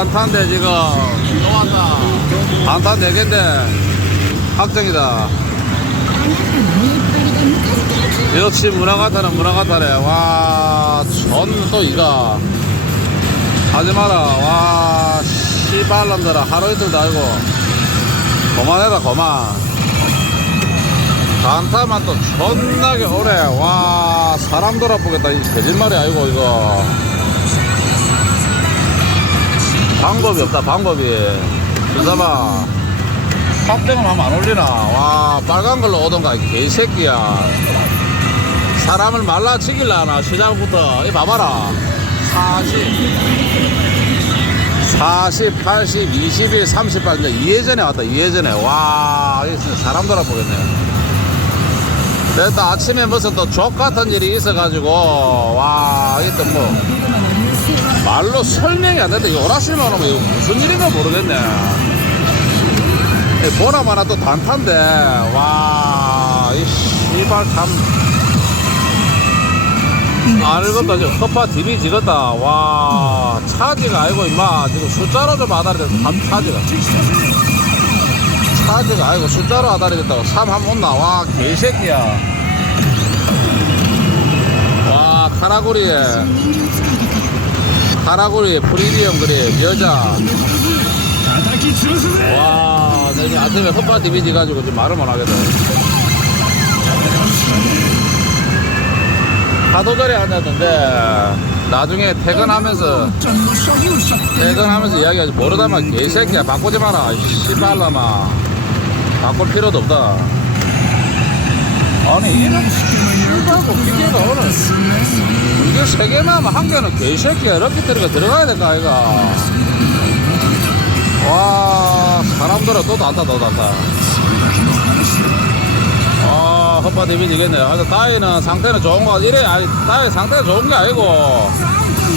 단타인데 지금. 또 왔다. 단타 4개인데 확정이다. 역시 문화가타는 문화가타래 와전또 이가. 하지 마라. 와 씨발놈들아. 하루 이틀도 아니고. 그만해라 그만. 단타만 또 존나게 오래. 와 사람 돌아보겠다. 이 거짓말이 아니고 이거 방법이 없다 방법이. 주사봐 확정을 하면 안 올리나? 와 빨간 걸로 오던가 이 개새끼야. 사람을 말라치길라나 시작부터. 이 봐봐라. 40 40, 80, 21, 38 이제 이해전에 왔다 이해전에. 와 이거 진짜 사람 돌아보겠네 내가 아침에 무슨 또 족 같은 일이 있어가지고 와 이게 또뭐 말로 설명이 안. 이거 오라실만 오면 이거 무슨 일인가 모르겠네. 이 보나마나 또 단타인데, 와, 이 씨발 참. 알겠다. 지금 허파 디비 지겠다. 와, 차지가 아니고, 임마. 지금 숫자로 좀 됐다. 삼 차지가. 카드가 아이고 숫자로 아다리 됐다고 3 한 번 나와 개새끼야. 와 카라구리에. 카라구리 프리미엄 그립 여자. 와 내일 아침에 헛바 디비지 가지고 지금 말을 못하겠다 파도절에 앉았는데 나중에 퇴근하면서 퇴근하면서 이야기하지. 모르다만 개새끼야. 바꾸지 마라 씨발라마 바꿀 필요도 없다. 아니 이런 씨발고 기계가 오늘 이게 세 개만 하면 한 개는 개새끼야. 이렇게 들어가 들어가야 될까 아이가. 와 사람들은 또 단다 또 단다. 아 헛바 데비지겠네. 아 따위는 상태는 좋은 거 이래 아니 따위 상태가 좋은 게 아니고.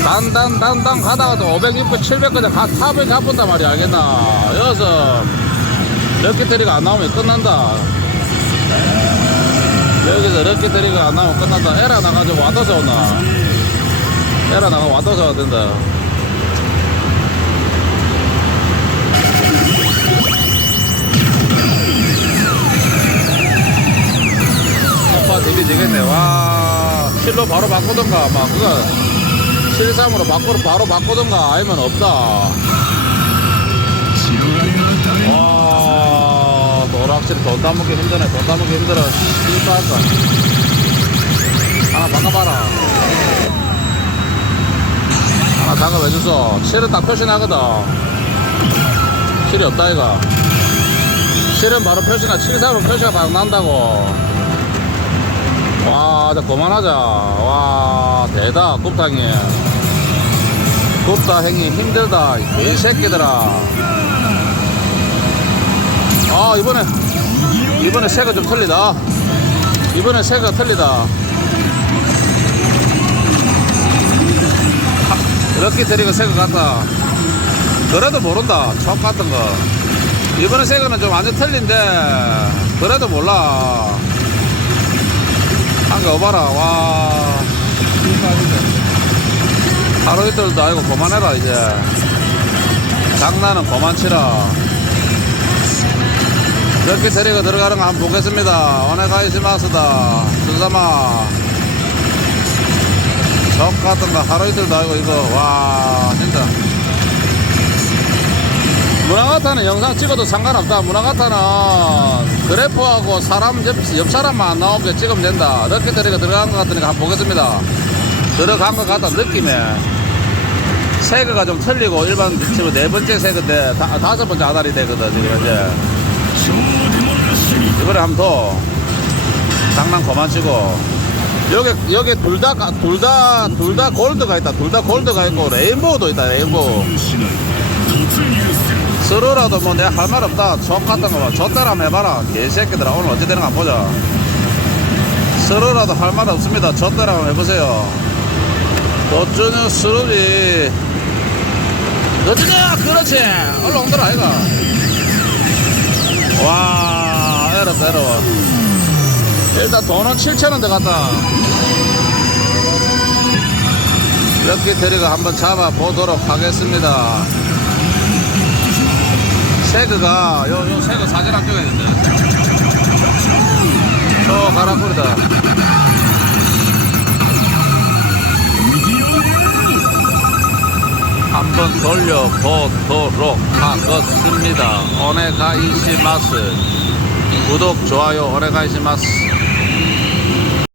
단단단단 가다가 또 500, 600, 700까지 가, 탑을 가본단 말이야. 알겠나? 여기서 럭키트리가 안 나오면 끝난다. 여기서 럭키트리가 안 나오면 끝난다. 에라 나가지고 와둬서 오나 에라 나가 와야 된다. 오빠 데뷔 되겠네. 와 실로 바로 바꾸던가 막 그거 실삼으로 바꾸로 바로 바꾸던가 아니면 없다. 広 오늘 확실히 돈 따먹기 힘드네. 돈 따먹기 힘들어. 실수한다 하나 박아봐라. 하나 작업해줘서 실은 딱 표시나거든. 실이 없다 이거. 실은 바로 표시나 칠삼은 표시가 바로 난다고. 와 그만하자. 와 대다 굽탕이. 굽다 행이 힘들다 이 새끼들아. 아 이번에 이번에 새가 좀 틀리다. 이번에 새가 틀리다. 하, 이렇게 데리고 새가 같다. 그래도 모른다. 촉 같은 거. 이번에 새거는 좀 완전 틀린데 그래도 몰라. 한개 오봐라. 와. 하루 이틀도 아니고 그만해라 이제. 장난은 그만 치라 이렇게 데리고 들어가는 거 한번 보겠습니다. 오네가이시마스다. 수사마. 적 같은 거 하루 이틀도 아니고 이거 와 진짜. 문화가타는 영상 찍어도 상관없다. 문화가타는 그래프하고 사람 옆, 옆 사람만 안 나오게 찍으면 된다. 이렇게 데리고 들어간 것 같으니까 한번 보겠습니다. 들어간 것 같다 느낌에. 세그가 좀 틀리고 일반 지금 네 번째 세그인데 다, 다섯 번째 아다리 되거든 지금 이제. 이번에 한 번 더 장난 그만 치고. 여기 여기 둘 다 둘 다 둘 다 골드가 있다. 둘 다 골드가 있고 레인보우도 있다 레인보우. 서로라도 뭐 내가 할 말 없다. 족 같은 거만 족대로 한번 해봐라. 개새끼들아 오늘 어찌 되는가 보자. 서로라도 할 말 없습니다. 족대로 한번 해보세요. 어쩌냐 수럽이 어쩌냐 그렇지. 얼른 온더라 이거 와. 알았어 여러분 일단 돈은 7천원 들어갔다. 이렇게 데리고 한번 잡아보도록 하겠습니다. 새그가 요, 요 새그 사진 안 찍어야 되는데 저 가라꾸리다. 한번 돌려보도록 하겠습니다. 오네가이시마스. 구독 좋아요 오네가이시마스